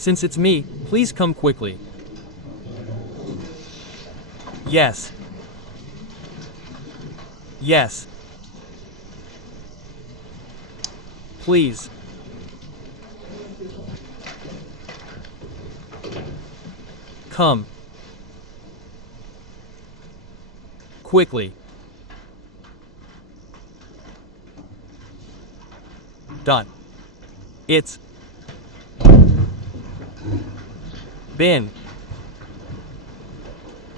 Since it's me, please come quickly. Yes. Yes. Please. Come. Quickly. Dot. It's been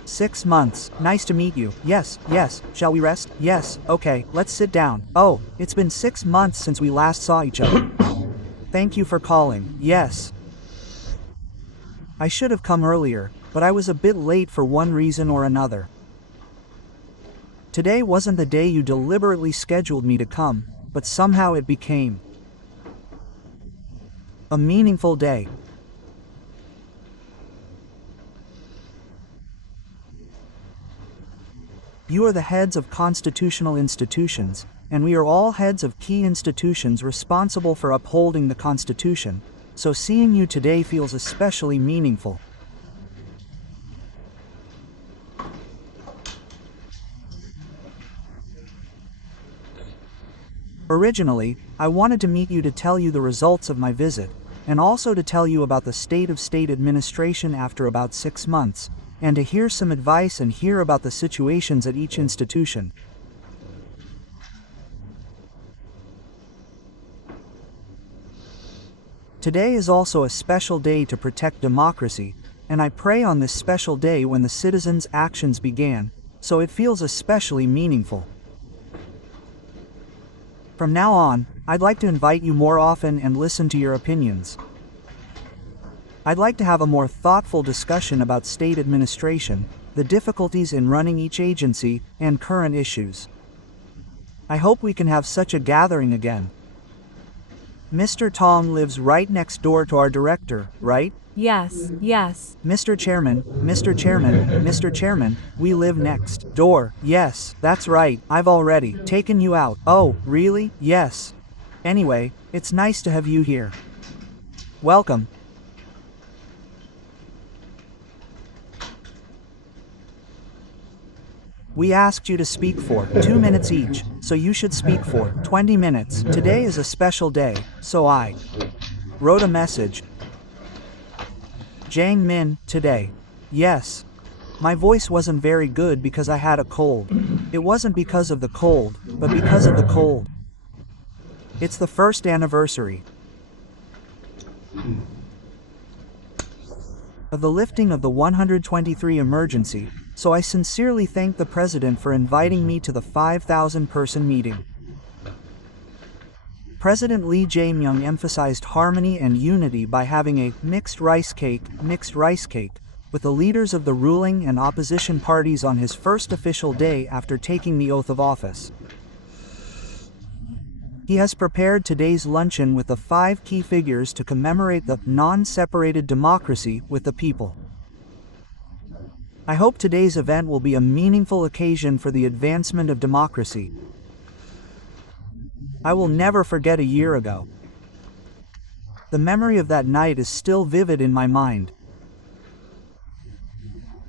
6 months. Nice to meet you. Yes, yes. Shall we rest? Yes. Okay, let's sit down. Oh, it's been 6 months since we last saw each other. Thank you for calling. Yes. I should have come earlier, but I was a bit late for one reason or another. Today wasn't the day you deliberately scheduled me to come, but somehow it became a meaningful day. You are the heads of constitutional institutions, and we are all heads of key institutions responsible for upholding the Constitution, so seeing you today feels especially meaningful. Originally, I wanted to meet you to tell you the results of my visit, and also to tell you about the state of state administration after about 6 months, and to hear some advice and hear about the situations at each institution. Today is also a special day to protect democracy, and I pray on this special day when the citizens' actions began, so it feels especially meaningful. From now on, I'd like to invite you more often and listen to your opinions. I'd like to have a more thoughtful discussion about state administration, the difficulties in running each agency, and current issues. I hope we can have such a gathering again. Mr. Tom lives right next door to our director, right? Yes, yes. Mr. Chairman, Mr. Chairman, we live next door. Yes, that's right. I've already taken you out. Oh, really? Yes. Anyway, it's nice to have you here. Welcome. We asked you to speak for 2 minutes each, so you should speak for 20 minutes. Today is a special day, so I wrote a message. Jiang Min, today. Yes. My voice wasn't very good because I had a cold. It wasn't because of the cold, but because of the cold. It's the first anniversary of the lifting of the 123 emergency, so I sincerely thank the President for inviting me to the 5,000-person meeting. President Lee Jae-myung emphasized harmony and unity by having a mixed rice cake, with the leaders of the ruling and opposition parties on his first official day after taking the oath of office. He has prepared today's luncheon with the 5 key figures to commemorate the non-separated democracy with the people. I hope today's event will be a meaningful occasion for the advancement of democracy. I will never forget a year ago. The memory of that night is still vivid in my mind.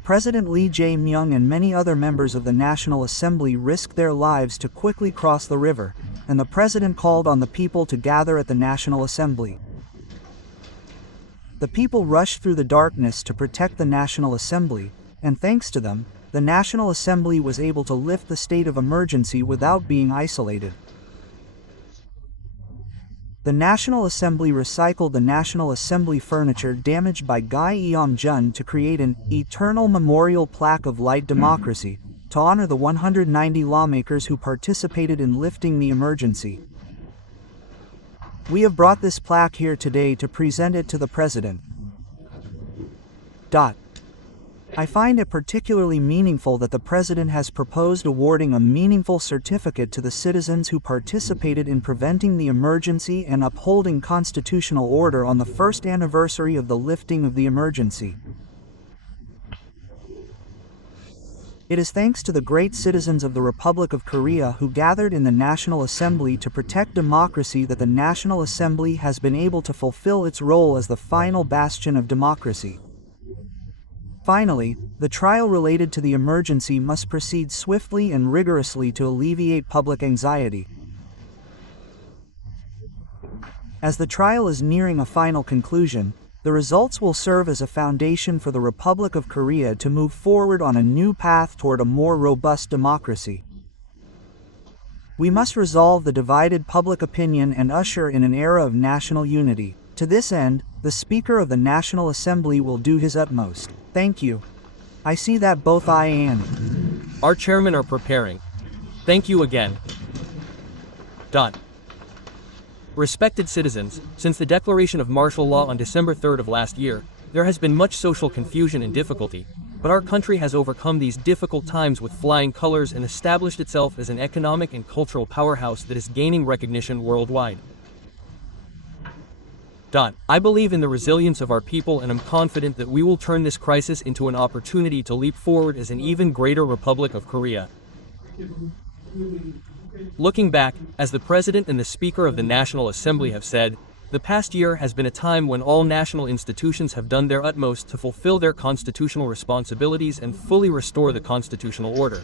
President Lee Jae-myung and many other members of the National Assembly risked their lives to quickly cross the river, and the President called on the people to gather at the National Assembly. The people rushed through the darkness to protect the National Assembly, and thanks to them, the National Assembly was able to lift the state of emergency without being isolated. The National Assembly recycled the National Assembly furniture damaged by Gai Eom-jun to create an eternal memorial plaque of light democracy to honor the 190 lawmakers who participated in lifting the emergency. We have brought this plaque here today to present it to the President. I find it particularly meaningful that the President has proposed awarding a meaningful certificate to the citizens who participated in preventing the emergency and upholding constitutional order on the first anniversary of the lifting of the emergency. It is thanks to the great citizens of the Republic of Korea who gathered in the National Assembly to protect democracy that the National Assembly has been able to fulfill its role as the final bastion of democracy. Finally, the trial related to the emergency must proceed swiftly and rigorously to alleviate public anxiety. As the trial is nearing a final conclusion, the results will serve as a foundation for the Republic of Korea to move forward on a new path toward a more robust democracy. We must resolve the divided public opinion and usher in an era of national unity. To this end, the Speaker of the National Assembly will do his utmost. Thank you. I see that both I and our chairmen are preparing. Thank you again. Respected citizens, since the declaration of martial law on December 3rd of last year, there has been much social confusion and difficulty, but our country has overcome these difficult times with flying colors and established itself as an economic and cultural powerhouse that is gaining recognition worldwide. I believe in the resilience of our people and am confident that we will turn this crisis into an opportunity to leap forward as an even greater Republic of Korea. Looking back, as the President and the Speaker of the National Assembly have said, the past year has been a time when all national institutions have done their utmost to fulfill their constitutional responsibilities and fully restore the constitutional order.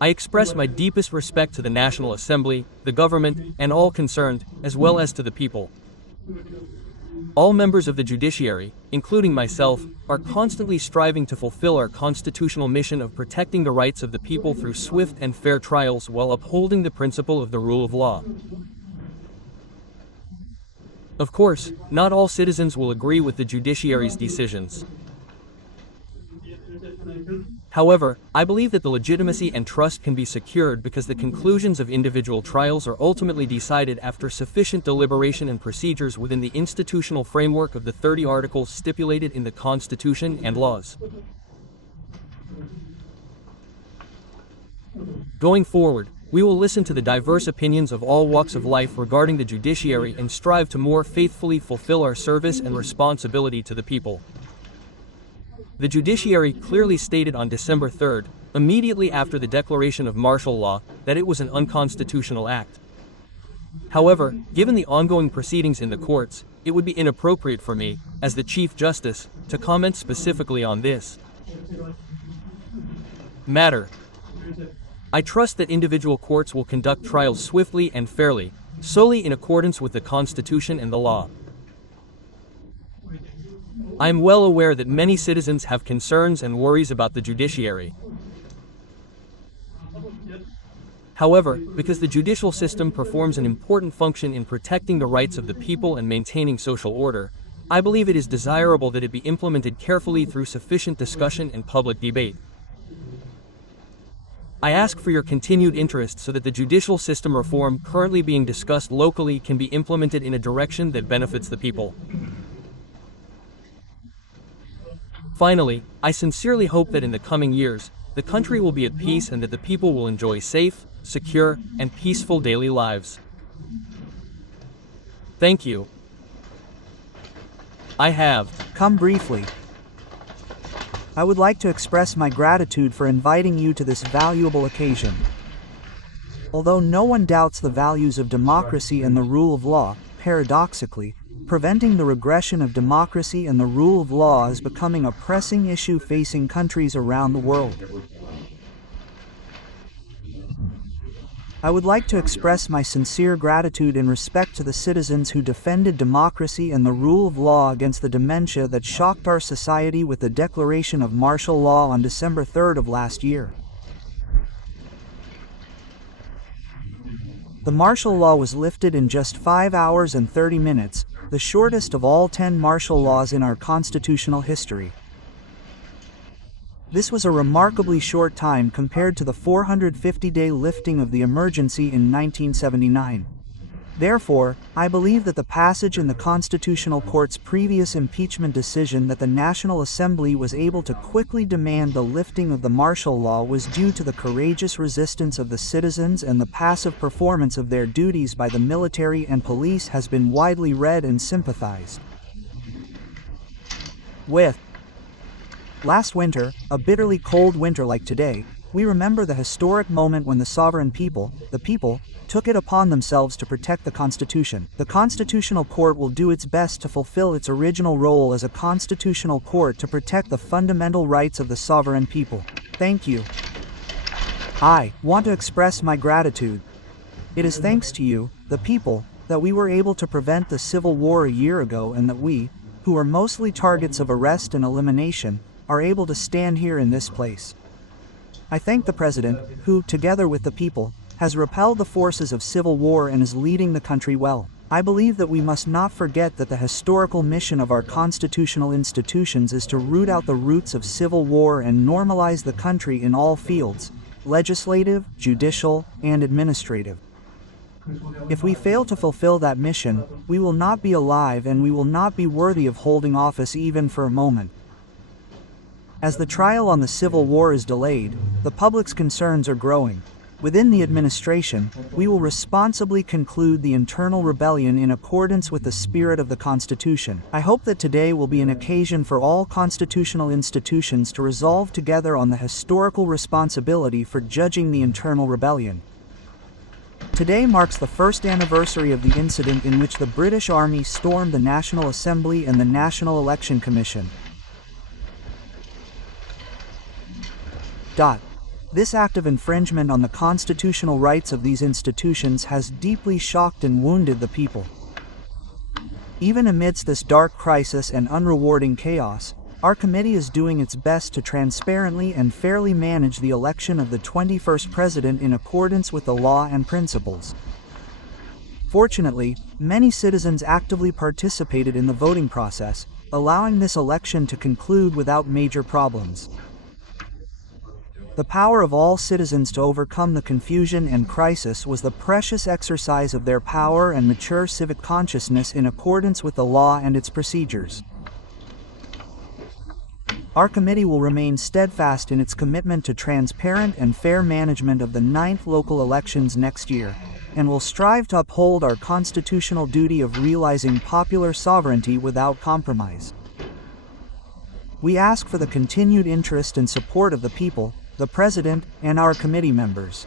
I express my deepest respect to the National Assembly, the government, and all concerned, as well as to the people. All members of the judiciary, including myself, are constantly striving to fulfill our constitutional mission of protecting the rights of the people through swift and fair trials while upholding the principle of the rule of law. Of course, not all citizens will agree with the judiciary's decisions. However, I believe that the legitimacy and trust can be secured because the conclusions of individual trials are ultimately decided after sufficient deliberation and procedures within the institutional framework of the 30 articles stipulated in the Constitution and laws. Going forward, we will listen to the diverse opinions of all walks of life regarding the judiciary and strive to more faithfully fulfill our service and responsibility to the people. The judiciary clearly stated on December 3rd, immediately after the declaration of martial law, that it was an unconstitutional act. However, given the ongoing proceedings in the courts, it would be inappropriate for me, as the Chief Justice, to comment specifically on this matter. I trust that individual courts will conduct trials swiftly and fairly, solely in accordance with the Constitution and the law. I am well aware that many citizens have concerns and worries about the judiciary. However, because the judicial system performs an important function in protecting the rights of the people and maintaining social order, I believe it is desirable that it be implemented carefully through sufficient discussion and public debate. I ask for your continued interest so that the judicial system reform currently being discussed locally can be implemented in a direction that benefits the people. Finally, I sincerely hope that in the coming years, the country will be at peace and that the people will enjoy safe, secure, and peaceful daily lives. Thank you. I have come briefly. I would like to express my gratitude for inviting you to this valuable occasion. Although no one doubts the values of democracy and the rule of law, paradoxically, preventing the regression of democracy and the rule of law is becoming a pressing issue facing countries around the world. I would like to express my sincere gratitude and respect to the citizens who defended democracy and the rule of law against the dementia that shocked our society with the declaration of martial law on December 3rd of last year. The martial law was lifted in just 5 hours and 30 minutes, the shortest of all 10 martial laws in our constitutional history. This was a remarkably short time compared to the 450-day lifting of the emergency in 1979. Therefore, I believe that the passage in the Constitutional Court's previous impeachment decision that the National Assembly was able to quickly demand the lifting of the martial law was due to the courageous resistance of the citizens and the passive performance of their duties by the military and police has been widely read and sympathized with. Last winter, a bitterly cold winter like today, we remember the historic moment when the sovereign people, the people, took it upon themselves to protect the Constitution. The Constitutional Court will do its best to fulfill its original role as a constitutional court to protect the fundamental rights of the sovereign people. Thank you. I want to express my gratitude. It is thanks to you, the people, that we were able to prevent the Civil War a year ago and that we, who are mostly targets of arrest and elimination, are able to stand here in this place. I thank the President, who, together with the people, has repelled the forces of civil war and is leading the country well. I believe that we must not forget that the historical mission of our constitutional institutions is to root out the roots of civil war and normalize the country in all fields, legislative, judicial, and administrative. If we fail to fulfill that mission, we will not be alive and we will not be worthy of holding office even for a moment. As the trial on the Civil War is delayed, the public's concerns are growing. Within the administration, we will responsibly conclude the internal rebellion in accordance with the spirit of the Constitution. I hope that today will be an occasion for all constitutional institutions to resolve together on the historical responsibility for judging the internal rebellion. Today marks the first anniversary of the incident in which the British Army stormed the National Assembly and the National Election Commission. This act of infringement on the constitutional rights of these institutions has deeply shocked and wounded the people. Even amidst this dark crisis and unrewarding chaos, our committee is doing its best to transparently and fairly manage the election of the 21st president in accordance with the law and principles. Fortunately, many citizens actively participated in the voting process, allowing this election to conclude without major problems. The power of all citizens to overcome the confusion and crisis was the precious exercise of their power and mature civic consciousness in accordance with the law and its procedures. Our committee will remain steadfast in its commitment to transparent and fair management of the 9th local elections next year, and will strive to uphold our constitutional duty of realizing popular sovereignty without compromise. We ask for the continued interest and support of the people, the President, and our committee members.